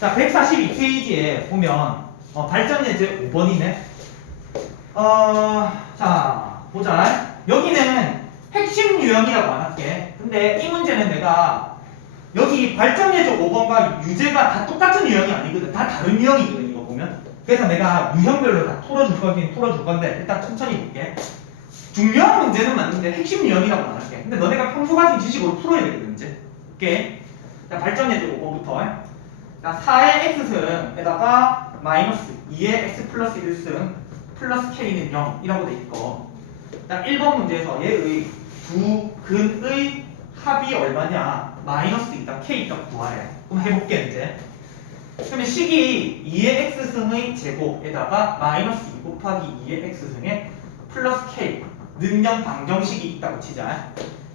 자, 142페이지에 보면 어, 발전 예제 5번이네. 어, 자, 보자. 여기는 핵심 유형이라고 안 할게. 근데 이 문제는 내가 여기 발전 예제 5번과 유제가 다 똑같은 유형이 아니거든. 다 다른 유형이거든, 이거 보면. 그래서 내가 유형별로 다 풀어줄 거긴 풀어줄 건데 일단 천천히 볼게. 중요한 문제는 맞는데 핵심 유형이라고 안 할게. 근데 너네가 평소 가진 지식으로 풀어야 되거든, 이제. 오케이. 자, 발전 예제 5번부터. 자, 4의 x승에다가 마이너스 2의 x 플러스 1승 플러스 k는 0 이라고 돼 있고 자, 1번 문제에서 얘의 두 근의 합이 얼마냐? 마이너스 2다 k 값 구하래. 그럼 해볼게 이제. 그러면 식이 2의 x승의 제곱에다가 마이너스 2 곱하기 2의 x승에 플러스 k 능령 방정식이 있다고 치자.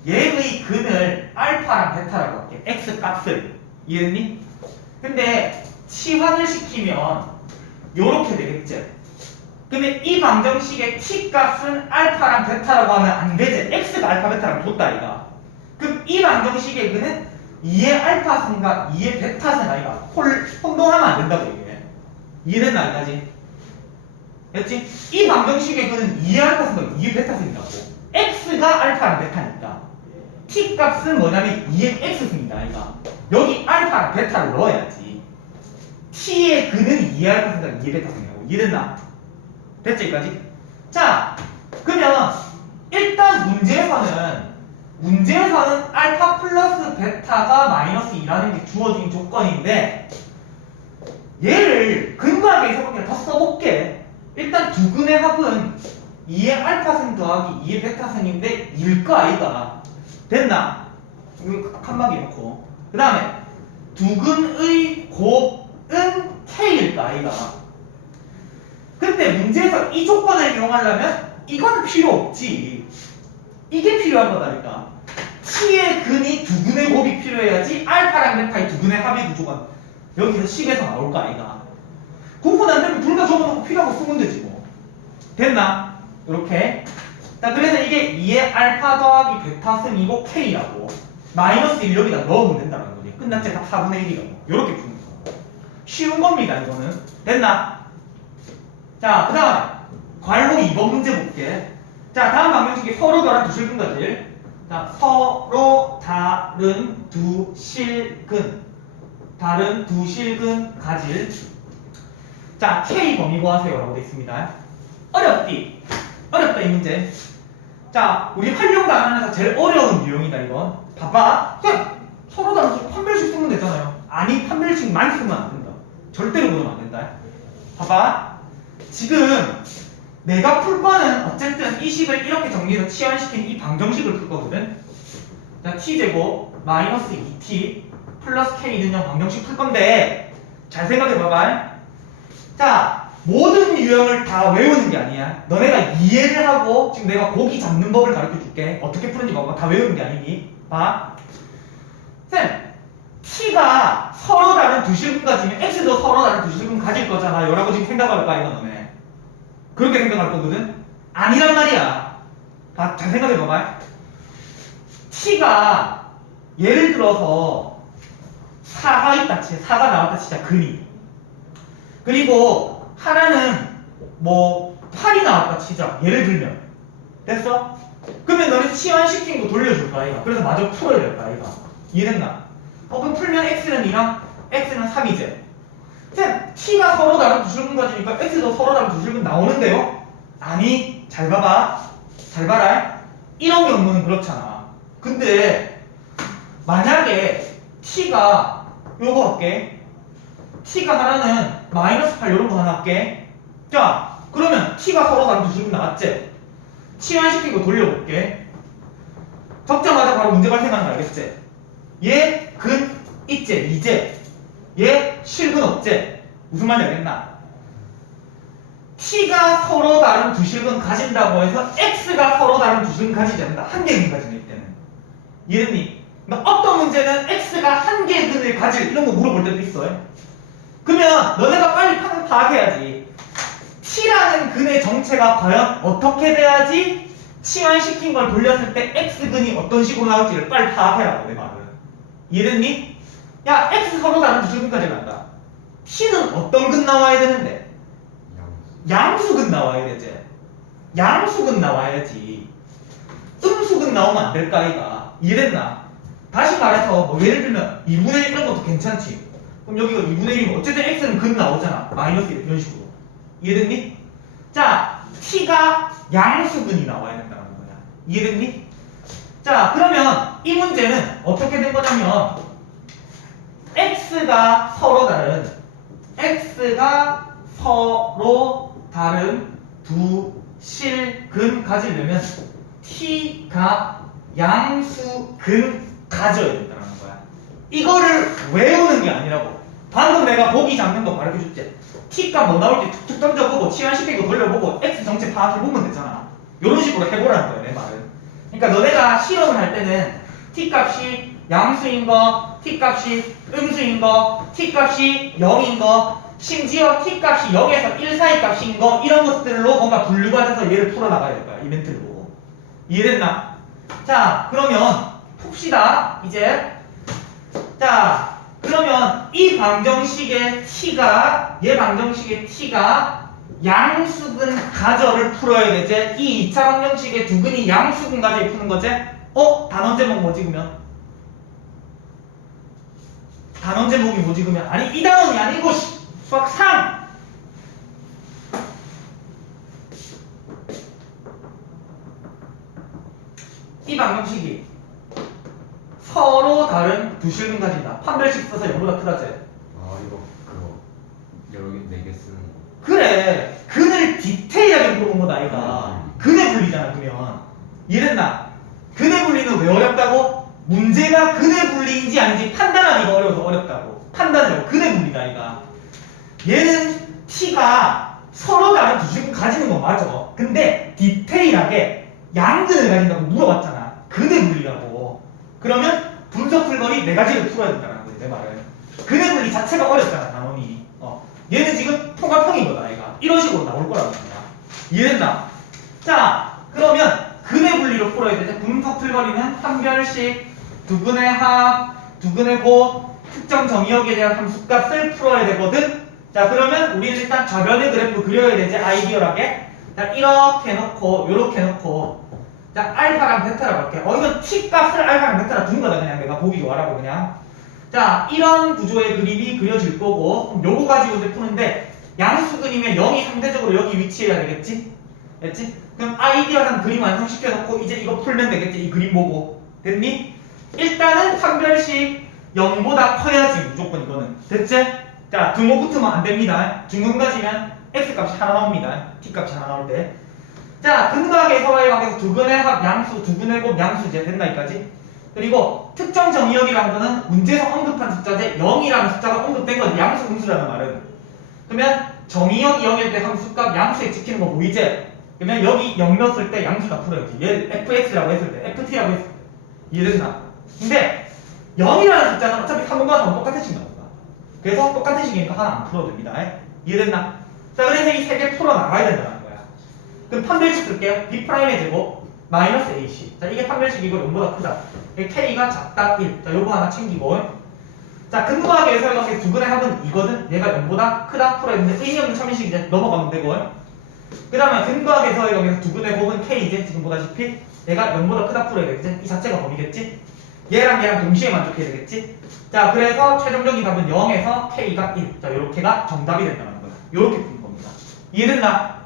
얘의 근을 알파랑 베타라고 할게. x 값을. 이해했니? 근데 치환을 시키면 요렇게 되겠지. 근데 이 방정식의 t 값은 알파랑 베타라고 하면 안 되지. x가 알파 베타랑 뒀다 이가. 그럼 이 방정식의 그는 2의 알파 승과 2의 베타 승 아이가 홀 혼동하면 안 된다고 이게. 이해됐나 여기까지? 됐지? 이 방정식의 그는 2의 알파 승과 2의 베타 승이라고. x가 알파랑 베타니까. t 값은 뭐냐면 2의 x승이다 아이가. 여기 알파랑 베타를 넣어야지. T의 근은 2의 알파 승과 2의 베타 승이라고. 이해됐나? 됐지 여기까지? 자, 그러면 일단 문제에서는 문제에서는 알파 플러스 베타가 마이너스 2라는 게 주어진 조건인데 얘를 근거하게 해석을 더 써볼게. 일단 두 근의 합은 2의 알파승 더하기 2의 베타승인데 1거 아이가 됐나? 이거 칸막이 놓고 그 다음에 두 근의 곱 은 k일까 아이가 근데 문제에서 이 조건을 이용하려면 이건 필요 없지. 이게 필요한 거다니까. t의 근이 두 근의 곱이 필요해야지 알파랑 베타의 두 근의 합의 구조가 여기서 식에서 나올 거 아이가. 구분 안 되면 둘 다 적어놓고 필요한 거 쓰면 되지 뭐. 됐나? 이렇게. 자 그래서 이게 2의 알파 더하기 베타 승이고 k라고 마이너스 1 여기다 넣으면 된다는 거지. 끝났지? 다 4분의 1이라고. 이렇게 푸는 거. 쉬운 겁니다 이거는. 됐나? 자, 그 다음 괄호 2번 문제 볼게. 자, 다음 방정식이 서로 다른 두 실근 가질. 자, 서로 다른 두 실근. 다른 두 실근 가질. 자, K 범위 구하세요 라고 되어 있습니다. 어렵디. 어렵다, 이 문제. 자, 우리 활용도 안 하면서 제일 어려운 유형이다, 이건. 봐봐. 그냥 서로 다른 두 판별식 쓰면 되잖아요. 아니, 판별식만 쓰면 안 된다. 절대로 그러면 안 된다. 봐봐. 지금 내가 풀 거는 어쨌든 이 식을 이렇게 정리해서 치환시킨 이 방정식을 풀 거거든. 자, t제곱 마이너스 2t 플러스 k는 0 방정식 풀 건데 잘 생각해 봐봐. 자, 모든 유형을 다 외우는 게 아니야. 너네가 이해를 하고 지금 내가 고기 잡는 법을 가르쳐 줄게. 어떻게 푸는지 봐봐. 다 외우는 게 아니니. 봐. 쌤, 두 실근 가지면 x도 서로 다른 두 실근 가질 거잖아요. 라고 지금 생각할 이거 너네. 그렇게 생각할 거거든? 아니란 말이야. 봐, 잘 생각해 봐봐. t가 예를 들어서 4가 있다 치 4가 나왔다 치자, 근이. 그리고 하나는 뭐 8이 나왔다 치자, 예를 들면. 됐어? 그러면 너네 치환시킨 거 돌려줄 거야, 이가 그래서 마저 풀어야 될 거야, 이가 이해됐나? 어, 그럼 풀면 x는 2랑 x는 3이지. 쌤, t가 서로 다른 두 실근 가지니까 x도 서로 다른 두 실근 나오는데요? 아니, 잘 봐봐. 잘 봐라. 이런 경우는 그렇잖아. 근데 만약에 t가 요거 할게. t가 하나는 마이너스 8 이런 거 하나 할게. 자, 그러면 t가 서로 다른 두 실근 나왔지? 치환시킨 거 돌려볼게. 적자마자 바로 문제 발생하는 거 알겠지? 얘근 있제 이제 얘 실근 없제 무슨 말인지 알겠나? t가 서로 다른 두 실근 가진다고 해서 x가 서로 다른 두 실근 가지지 않는다 한 개근 가지는 이때는 이해됐니? 그러니까 어떤 문제는 x가 한 개의 근을 가질 이런 거 물어볼 때도 있어요 그러면 너네가 빨리 파- 파악해야지 t라는 근의 정체가 과연 어떻게 돼야지 치환시킨 걸 돌렸을 때 x근이 어떤 식으로 나올지를 빨리 파악해라고 내 말은 이해됐니? 야 x 서로 다른 두 실근까지 간다 어떤 근 나와야 되는데? 양. 양수근 나와야 되지. 양수근 나와야지. 음수근 나오면 안 될까, 이가? 이해됐나? 다시 말해서, 뭐 예를 들면, 2분의 1 이런 것도 괜찮지. 그럼 여기가 2분의 1이면 어쨌든 x는 근 나오잖아. 마이너스 1 이런 식으로. 이해됐니? 자, t가 양수근이 나와야 된다는 거야. 이해됐니? 자, 그러면 이 문제는 어떻게 된 거냐면, x가 서로 다른, x가 서로 다른 두 실근 가지려면 t가 양수근 가져야 된다는 거야. 이거를 외우는 게 아니라고. 방금 내가 보기 잡는 거 가르쳐 줬지. t가 뭐 나올지 툭툭 던져보고 치환시키고 돌려보고 x 정체 파악해보면 되잖아. 이런 식으로 해보라는 거야 내 말은. 그러니까 너네가 실험을 할 때는 t 값이 양수인 거, t 값이 음수인 거, t 값이 0인 거, 심지어 t 값이 0에서 1 사이 값인 거 이런 것들로 뭔가 분류가 돼서 얘를 풀어나가야 될 거야 이벤트를 보고 이해됐나? 자 그러면 풉시다 이제 자 그러면 이 방정식의 t가 얘 방정식의 t가 양수근 가저를 풀어야 되지 이 2차 방정식의 두 근이 양수근 가저를 푸는 거지 어? 단원 제목 뭐지 그러면? 단원 제목이 뭐지 그러면? 아니 이 단원이 아니고 씨, 수학 3이 방정식이 서로 다른 두 실근 가진다. 판별식 써서 0보다 크다지. 아 이거 그거 여러 개네개 쓰는 거. 그래. 근을 디테일하게 물어본 거다, 아이가. 근의 분리잖아, 그러면. 이랬나? 근의 분리는 왜 어렵다고? 문제가 근의 분리인지 어렵다고. 판단을 근의 분리다, 아이가. 얘는 t가 서로 다른 두 실근 가지는 건 맞아. 근데 디테일하게 양근을 가진다고 물어봤잖아. 근의 분리라고. 그러면 분석 풀거리 네 가지를 풀어야 된다는 거지, 내 말은. 근의 분리 자체가 어렵잖아, 단원이. 어. 얘는 지금 통합형인 거다, 아이가. 이런 식으로 나올 거라는 거야. 이해됐나? 자, 그러면 근의 분리로 풀어야 되죠. 분석 풀거리는 한별식, 두근의 합, 두 근의 곱, 특정 정의역에 대한 함수값을 풀어야 되거든. 자, 그러면 우리는 일단 좌변의 그래프 그려야 되지, 아이디어하게. 자, 이렇게 놓고, 요렇게 놓고. 자, 알파랑 베타라고 할게. 어, 이건 t 값을 알파랑 베타라 둔 거다, 그냥 내가 보기 좋아라고 그냥. 자, 이런 구조의 그림이 그려질 거고, 요거 가지고 이제 푸는데, 양수근이면 0이 상대적으로 여기 위치해야 되겠지? 됐지? 그럼 아이디어랑 그림 완성시켜놓고 이제 이거 풀면 되겠지? 이 그림 보고. 됐니? 일단은 판별식 0보다 커야지, 무조건 이거는. 됐지? 자, 등호 붙으면 안 됩니다. 중근 가지면 x값이 하나 나옵니다. t값이 하나 나올 때. 자, 근각의 서화의 관계에서 두근의 합 양수, 두근의 곱 양수 이제 된다니까지. 그리고 특정 정의역이라는 거는 문제에서 언급한 숫자제 0이라는 숫자가 언급된 거지. 양수, 음수라는 말은. 그러면 정의역이 0일 때 함수값 양수에 지키는 거 보이지? 그러면 여기 0 넣었을 때 양수가 풀어야지. 얘 fx라고 했을 때, ft라고 했을 때. 이해됐나? 근데 0이라는 숫자는 어차피 3번과 3번 똑같은 식이다. 그래서 똑같은 식이니까 하나 안 풀어도 됩니다. 이해됐나? 자, 그래서 이 세 개 풀어 나가야 된다는 거야. 그럼 판별식 쓸게요. b'의 제곱 마이너스 ac. 자, 이게 판별식이고 0보다 크다. k가 작다 1. 자, 요거 하나 챙기고. 자, 근거하게 해서 이렇게 두 근의 합은 이거든. 얘가 0보다 크다 풀어야 되는데 의미 없는 참인식 이제 넘어가면 되고. 그 다음에 근거하게 해서 여기서 두 근의 곱은 k 이제 지금 보다시피 얘가 0보다 크다 풀어야 되겠지. 이 자체가 범위겠지. 얘랑 얘랑 동시에 만족해야 되겠지. 자, 그래서 최종적인 답은 0에서 k가 1. 자, 요렇게가 정답이 된다는 거야. 요렇게 푸는 겁니다. 이해됐나?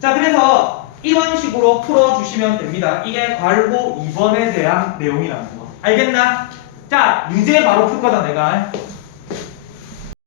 자, 그래서 이런 식으로 풀어주시면 됩니다. 이게 괄호 2번에 대한 내용이라는 거. 알겠나? 자, 유제 바로 풀 거다, 내가.